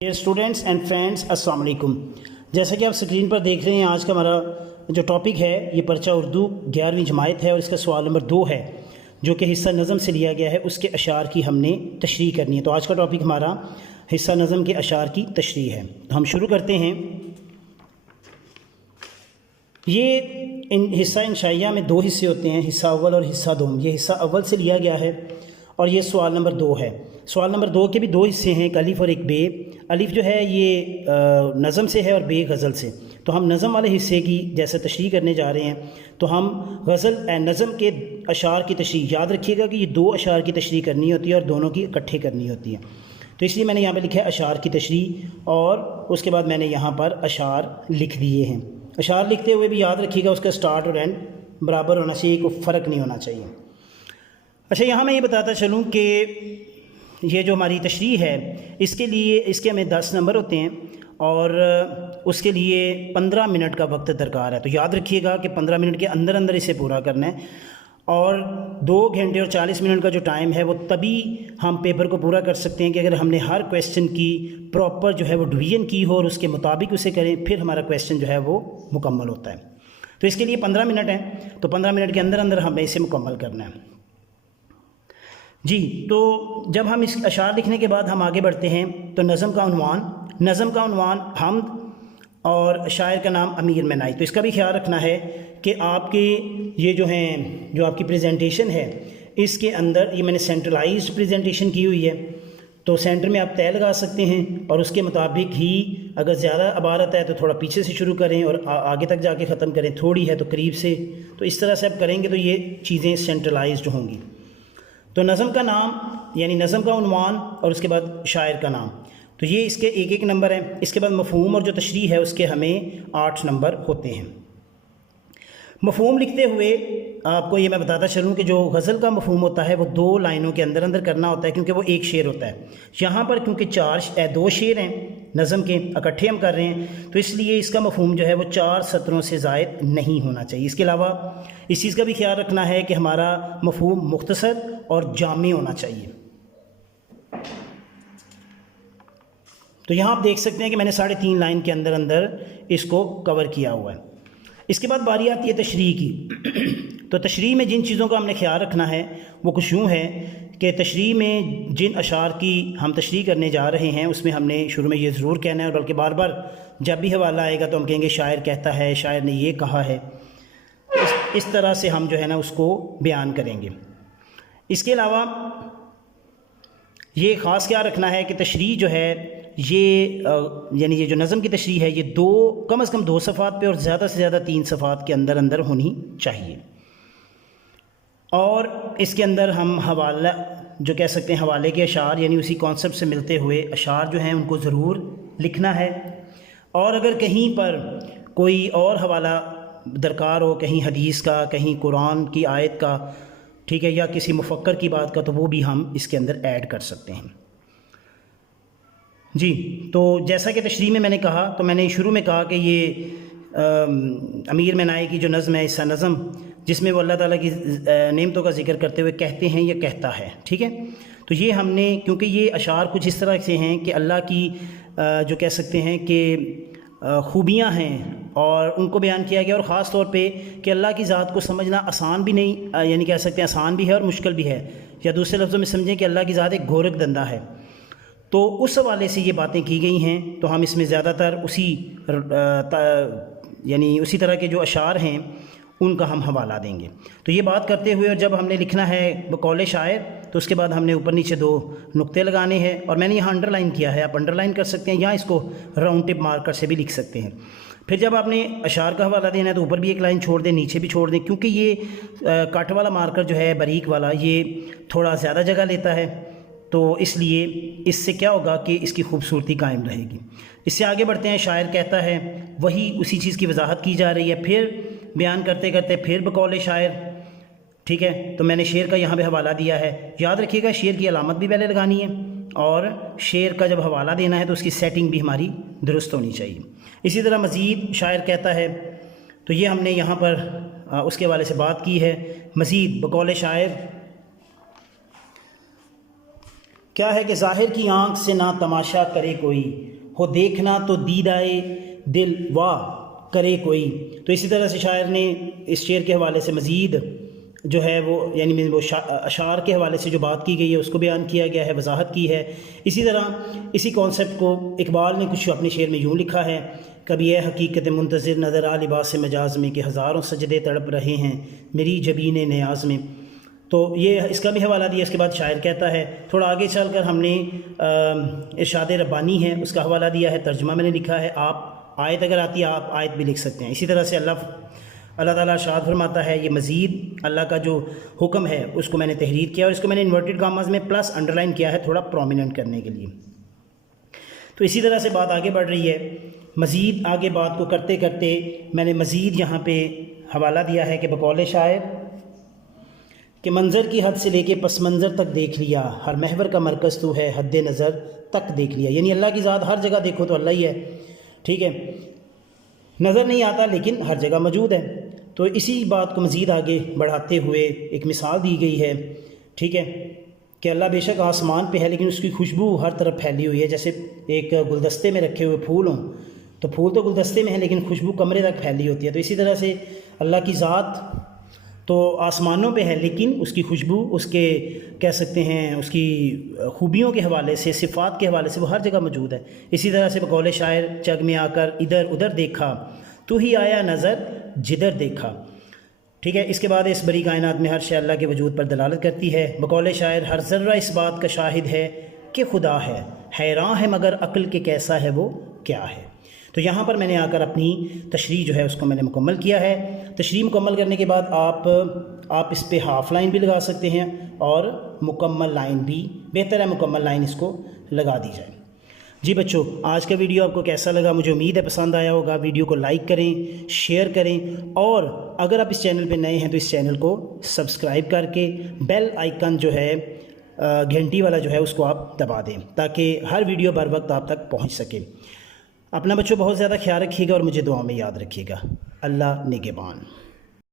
Dear students and friends, السلام علیکم۔ جیسا کہ آپ اسکرین پر دیکھ رہے ہیں، آج کا ہمارا جو ٹاپک ہے یہ پرچہ اردو 11ویں جماعت ہے اور اس کا سوال نمبر 2 ہے جو کہ حصہ نظم سے لیا گیا ہے۔ اس کے اشعار کی ہم نے تشریح کرنی ہے۔ تو آج کا ٹاپک ہمارا حصہ نظم کے اشعار کی تشریح ہے۔ ہم شروع کرتے ہیں۔ یہ حصہ انشائیہ میں 2 حصے ہوتے ہیں، حصہ اول اور حصہ دوم۔ یہ حصہ اول سے لیا گیا ہے اور یہ سوال نمبر 2 ہے۔ سوال نمبر 2 کے بھی 2 حصے ہیں، ایک الف اور ایک بے۔ الف جو ہے یہ نظم سے ہے اور بے غزل سے۔ تو ہم نظم والے حصے کی جیسے تشریح کرنے جا رہے ہیں تو ہم غزل نظم کے اشعار کی تشریح، یاد رکھیے گا کہ یہ 2 اشعار کی تشریح کرنی ہوتی ہے اور دونوں کی اکٹھے کرنی ہوتی ہے۔ تو اس لیے میں نے یہاں پہ لکھا ہے اشعار کی تشریح اور اس کے بعد میں نے یہاں پر اشعار لکھ دیے ہیں۔ اشعار لکھتے ہوئے بھی یاد رکھیے گا اس کا سٹارٹ اور اینڈ برابر ہونا چاہیے، کوئی فرق نہیں ہونا چاہیے۔ اچھا، یہاں میں یہ بتاتا چلوں کہ یہ جو ہماری تشریح ہے اس کے ہمیں 10 نمبر ہوتے ہیں اور اس کے لیے 15 منٹ کا وقت درکار ہے۔ تو یاد رکھیے گا کہ 15 منٹ کے اندر اندر اسے پورا کرنا ہے اور 2 گھنٹے اور 40 منٹ کا جو ٹائم ہے وہ تبھی ہم پیپر کو پورا کر سکتے ہیں کہ اگر ہم نے ہر کویسچن کی پراپر جو ہے وہ ڈویژن کی ہو اور اس کے مطابق اسے کریں، پھر ہمارا کویسچن جو ہے وہ مکمل ہوتا ہے۔ تو اس کے لیے 15 منٹ ہیں، تو 15 منٹ کے اندر اندر ہمیں اسے مکمل کرنا ہے۔ جی، تو جب ہم اس اشعار لکھنے کے بعد ہم آگے بڑھتے ہیں تو نظم کا عنوان حمد اور شاعر کا نام امیر منائی۔ تو اس کا بھی خیال رکھنا ہے کہ آپ کے یہ جو آپ کی پریزنٹیشن ہے اس کے اندر یہ میں نے سینٹرلائزڈ پریزنٹیشن کی ہوئی ہے، تو سینٹر میں آپ طے لگا سکتے ہیں اور اس کے مطابق ہی اگر زیادہ عبارت ہے تو تھوڑا پیچھے سے شروع کریں اور آگے تک جا کے ختم کریں، تھوڑی ہے تو قریب سے۔ تو اس طرح سے آپ کریں گے تو یہ چیزیں سینٹرلائزڈ ہوں گی۔ تو نظم کا نام یعنی نظم کا عنوان اور اس کے بعد شاعر کا نام، تو یہ اس کے ایک نمبر ہیں۔ اس کے بعد مفہوم اور جو تشریح ہے اس کے ہمیں 8 نمبر ہوتے ہیں۔ مفہوم لکھتے ہوئے آپ کو یہ میں بتاتا چلوں کہ جو غزل کا مفہوم ہوتا ہے وہ 2 لائنوں کے اندر اندر کرنا ہوتا ہے کیونکہ وہ ایک شعر ہوتا ہے۔ یہاں پر کیونکہ 2 شعر ہیں نظم کے اکٹھے ہم کر رہے ہیں تو اس لیے اس کا مفہوم جو ہے وہ 4 سطروں سے زائد نہیں ہونا چاہیے۔ اس کے علاوہ اس چیز کا بھی خیال رکھنا ہے کہ ہمارا مفہوم مختصر اور جامع ہونا چاہیے۔ تو یہاں آپ دیکھ سکتے ہیں کہ میں نے 3.5 لائن کے اندر اندر اس کو کور کیا ہوا ہے۔ اس کے بعد باری آتی ہے تشریح کی۔ تو تشریح میں جن چیزوں کا ہم نے خیال رکھنا ہے وہ کچھ یوں ہے کہ تشریح میں جن اشعار کی ہم تشریح کرنے جا رہے ہیں اس میں ہم نے شروع میں یہ ضرور کہنا ہے اور بلکہ بار بار جب بھی حوالہ آئے گا تو ہم کہیں گے شاعر کہتا ہے، شاعر نے یہ کہا ہے، اس طرح سے ہم جو ہے نا اس کو بیان کریں گے۔ اس کے علاوہ یہ خاص کیا رکھنا ہے کہ تشریح جو ہے یعنی یہ جو نظم کی تشریح ہے یہ کم از کم 2 صفحات پہ اور زیادہ سے زیادہ 3 صفحات کے اندر اندر ہونی چاہیے۔ اور اس کے اندر ہم حوالہ جو کہہ سکتے ہیں حوالے کے اشعار یعنی اسی کانسیپٹ سے ملتے ہوئے اشعار جو ہیں ان کو ضرور لکھنا ہے۔ اور اگر کہیں پر کوئی اور حوالہ درکار ہو، کہیں حدیث کا، کہیں قرآن کی آیت کا، ٹھیک ہے، یا کسی مفکر کی بات کا، تو وہ بھی ہم اس کے اندر ایڈ کر سکتے ہیں۔ جی، تو جیسا کہ تشریح میں نے کہا، تو میں نے شروع میں کہا کہ یہ امیر منائی کی جو نظم ہے حصہ نظم جس میں وہ اللہ تعالیٰ کی نعمتوں کا ذکر کرتے ہوئے کہتے ہیں یا کہتا ہے، ٹھیک ہے، تو یہ ہم نے کیونکہ یہ اشعار کچھ اس طرح سے ہیں کہ اللہ کی جو کہہ سکتے ہیں کہ خوبیاں ہیں اور ان کو بیان کیا گیا، اور خاص طور پہ کہ اللہ کی ذات کو سمجھنا آسان بھی نہیں، یعنی کہہ سکتے ہیں آسان بھی ہے اور مشکل بھی ہے، یا دوسرے لفظوں میں سمجھیں کہ اللہ کی ذات ایک گورکھ دندہ ہے۔ تو اس حوالے سے یہ باتیں کی گئی ہیں، تو ہم اس میں زیادہ تر اسی طرح کے جو اشعار ہیں ان کا ہم حوالہ دیں گے۔ تو یہ بات کرتے ہوئے اور جب ہم نے لکھنا ہے بقول شاعر تو اس کے بعد ہم نے اوپر نیچے 2 نقطے لگانے ہیں، اور میں نے یہاں انڈر لائن کیا ہے، آپ انڈر لائن کر سکتے ہیں یا اس کو راؤنڈ ٹپ مارکر سے بھی لکھ سکتے ہیں۔ پھر جب آپ نے اشعار کا حوالہ دینا ہے تو اوپر بھی ایک لائن چھوڑ دیں، نیچے بھی چھوڑ دیں، کیونکہ یہ کٹ والا مارکر جو ہے باریک والا یہ تھوڑا زیادہ جگہ لیتا ہے، تو اس لیے اس سے کیا ہوگا کہ اس کی خوبصورتی قائم رہے گی۔ اس سے آگے بڑھتے ہیں، شاعر کہتا ہے، وہی اسی چیز کی وضاحت کی جا رہی ہے، پھر بیان کرتے کرتے پھر بقول شاعر، ٹھیک ہے، تو میں نے شعر کا یہاں پہ حوالہ دیا ہے۔ یاد رکھیے گا شعر کی علامت بھی پہلے لگانی ہے اور شعر کا جب حوالہ دینا ہے تو اس کی سیٹنگ بھی ہماری درست ہونی چاہیے۔ اسی طرح مزید شاعر کہتا ہے، تو یہ ہم نے یہاں پر اس کے حوالے سے بات کی ہے۔ مزید بقول شاعر کیا ہے کہ ظاہر کی آنکھ سے نہ تماشا کرے کوئی، ہو دیکھنا تو دیدائے دل واہ کرے کوئی۔ تو اسی طرح سے شاعر نے اس شعر کے حوالے سے مزید جو ہے وہ یعنی وہ اشعار کے حوالے سے جو بات کی گئی ہے اس کو بیان کیا گیا ہے، وضاحت کی ہے۔ اسی طرح اسی کانسیپٹ کو اقبال نے کچھ اپنے شعر میں یوں لکھا ہے، کبھی یہ حقیقت منتظر نظر آ لباس مجاز میں کہ ہزاروں سجدے تڑپ رہے ہیں میری جبین نیاز میں۔ تو یہ اس کا بھی حوالہ دیا۔ اس کے بعد شاعر کہتا ہے، تھوڑا آگے چل کر ہم نے ارشاد ربانی ہے اس کا حوالہ دیا ہے، ترجمہ میں نے لکھا ہے، آپ آیت اگر آتی ہے آپ آیت بھی لکھ سکتے ہیں۔ اسی طرح سے اللہ تعالیٰ ارشاد فرماتا ہے، یہ مزید اللہ کا جو حکم ہے اس کو میں نے تحریر کیا، اور اس کو میں نے انورٹڈ کاماز میں پلس انڈر لائن کیا ہے تھوڑا پرومیننٹ کرنے کے لیے۔ تو اسی طرح سے بات آگے بڑھ رہی ہے، مزید آگے بات کو کرتے کرتے میں نے مزید یہاں پہ حوالہ دیا ہے کہ بقول شاعر کہ منظر کی حد سے لے کے پس منظر تک دیکھ لیا، ہر محور کا مرکز تو ہے حد نظر تک دیکھ لیا۔ یعنی اللہ کی ذات ہر جگہ دیکھو تو اللہ ہی ہے، ٹھیک ہے، نظر نہیں آتا لیکن ہر جگہ موجود ہے۔ تو اسی بات کو مزید آگے بڑھاتے ہوئے ایک مثال دی گئی ہے، ٹھیک ہے، کہ اللہ بے شک آسمان پہ ہے لیکن اس کی خوشبو ہر طرف پھیلی ہوئی ہے، جیسے ایک گلدستے میں رکھے ہوئے پھول ہوں، تو پھول تو گلدستے میں ہیں لیکن خوشبو کمرے تک پھیلی ہوتی ہے۔ تو اسی طرح سے اللہ کی ذات تو آسمانوں پہ ہے لیکن اس کی خوشبو، اس کے کہہ سکتے ہیں اس کی خوبیوں کے حوالے سے، صفات کے حوالے سے وہ ہر جگہ موجود ہے۔ اسی طرح سے بقول شاعر جگ میں آ کر ادھر ادھر دیکھا تو ہی آیا نظر جدھر دیکھا، ٹھیک ہے۔ اس کے بعد اس بڑی کائنات میں ہر شے اللہ کے وجود پر دلالت کرتی ہے۔ بقول شاعر ہر ذرہ اس بات کا شاہد ہے کہ خدا ہے، حیران ہے مگر عقل کے کیسا ہے وہ کیا ہے۔ تو یہاں پر میں نے آ کر اپنی تشریح جو ہے اس کو میں نے مکمل کیا ہے۔ تشریح مکمل کرنے کے بعد آپ اس پہ ہاف لائن بھی لگا سکتے ہیں اور مکمل لائن بھی، بہتر ہے مکمل لائن اس کو لگا دی جائے۔ جی بچوں، آج کا ویڈیو آپ کو کیسا لگا؟ مجھے امید ہے پسند آیا ہوگا۔ ویڈیو کو لائک کریں، شیئر کریں، اور اگر آپ اس چینل پہ نئے ہیں تو اس چینل کو سبسکرائب کر کے بیل آئیکن جو ہے گھنٹی والا جو ہے اس کو آپ دبا دیں تاکہ ہر ویڈیو بر وقت آپ تک پہنچ سکے۔ اپنا بچوں بہت زیادہ خیال رکھیے گا اور مجھے دعا میں یاد رکھیے گا۔ اللہ نگہبان۔